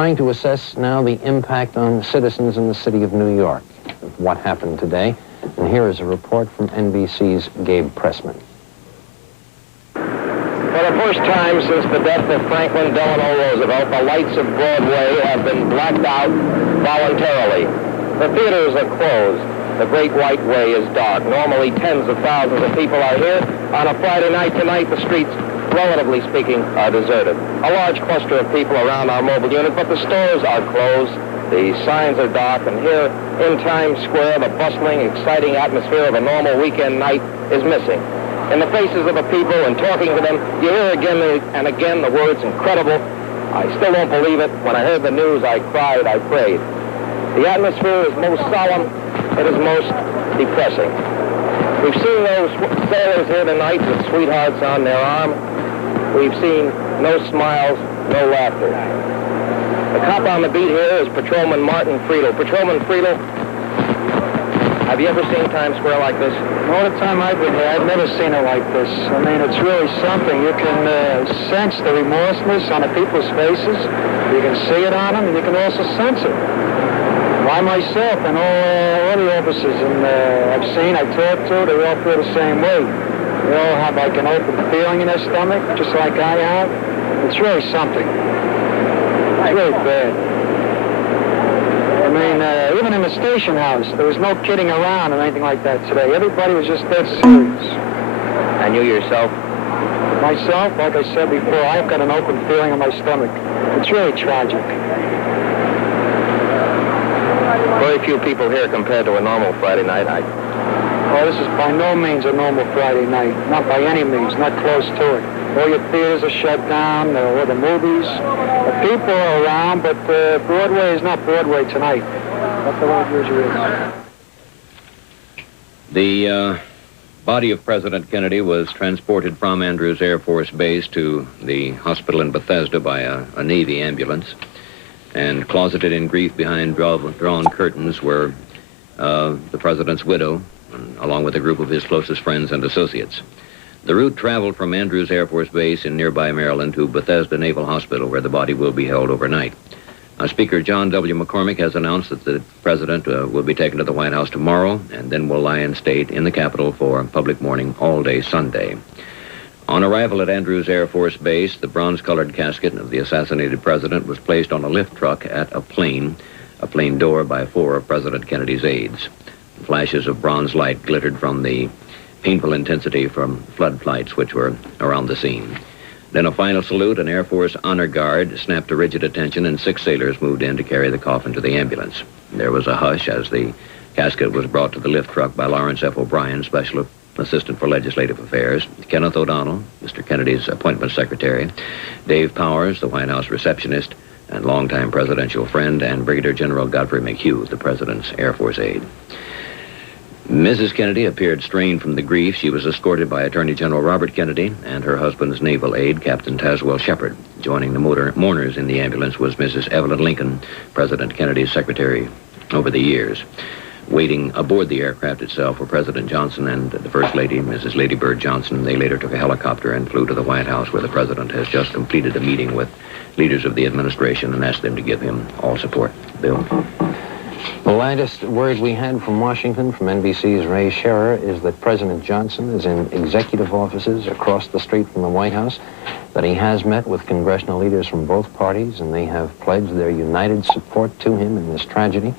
trying to assess now the impact on citizens in the city of New York of what happened today. And here is a report from NBC's Gabe Pressman. For the first time since the death of Franklin Delano Roosevelt, the lights of Broadway have been blacked out voluntarily. The theaters are closed. The Great White Way is dark. Normally tens of thousands of people are here. On a Friday night tonight, the streets, relatively speaking, are deserted. A large cluster of people around our mobile unit, but the stores are closed. The signs are dark, and here in Times Square, the bustling, exciting atmosphere of a normal weekend night is missing. In the faces of the people and talking to them, you hear again and again the words incredible. I still don't believe it. When I heard the news, I cried, I prayed. The atmosphere is most solemn. It is most depressing. We've seen those sailors here tonight with sweethearts on their arm. We've seen no smiles, no laughter. The cop on the beat here is Patrolman Martin Friedel. Patrolman Friedel, have you ever seen Times Square like this? All the time I've been here, I've never seen it like this. I mean, it's really something. You can sense the remorseless on the people's faces. You can see it on them, and you can also sense it. I myself and all the officers I've seen, I've talked to, they all feel the same way. They all have like an open feeling in their stomach, just like I have. It's really something. It's really bad. I mean, even in the station house, there was no kidding around or anything like that today. Everybody was just dead serious. And you yourself? Myself, like I said before, I've got an open feeling in my stomach. It's really tragic. Very few people here compared to a normal Friday night. Oh, this is by no means a normal Friday night. Not by any means, not close to it. All your theaters are shut down, all the movies. The people are around, but Broadway is not Broadway tonight. Not the way it usually is. The body of President Kennedy was transported from Andrews Air Force Base to the hospital in Bethesda by a Navy ambulance. And closeted in grief behind drawn curtains were the president's widow, along with a group of his closest friends and associates. The route traveled from Andrews Air Force Base in nearby Maryland to Bethesda Naval Hospital, where the body will be held overnight. Speaker John W. McCormick has announced that the president will be taken to the White House tomorrow and then will lie in state in the Capitol for public mourning all day Sunday. On arrival at Andrews Air Force Base, the bronze-colored casket of the assassinated president was placed on a lift truck at a plane door by 4 of President Kennedy's aides. Flashes of bronze light glittered from the painful intensity from flood flights which were around the scene. Then a final salute, an Air Force honor guard snapped to rigid attention, and 6 sailors moved in to carry the coffin to the ambulance. There was a hush as the casket was brought to the lift truck by Lawrence F. O'Brien, Special Assistant for Legislative Affairs, Kenneth O'Donnell, Mr. Kennedy's Appointment Secretary, Dave Powers, the White House Receptionist, and longtime presidential friend, and Brigadier General Godfrey McHugh, the President's Air Force aide. Mrs. Kennedy appeared strained from the grief. She was escorted by Attorney General Robert Kennedy and her husband's naval aide, Captain Tazewell Shepard. Joining the mourners in the ambulance was Mrs. Evelyn Lincoln, President Kennedy's secretary over the years. Waiting aboard the aircraft itself were President Johnson and the First Lady, Mrs. Lady Bird Johnson. They later took a helicopter and flew to the White House, where the president has just completed a meeting with leaders of the administration and asked them to give him all support. Bill? The latest word we had from Washington, from NBC's Ray Sqaure, is that President Johnson is in executive offices across the street from the White House, that he has met with congressional leaders from both parties, and they have pledged their united support to him in this tragedy.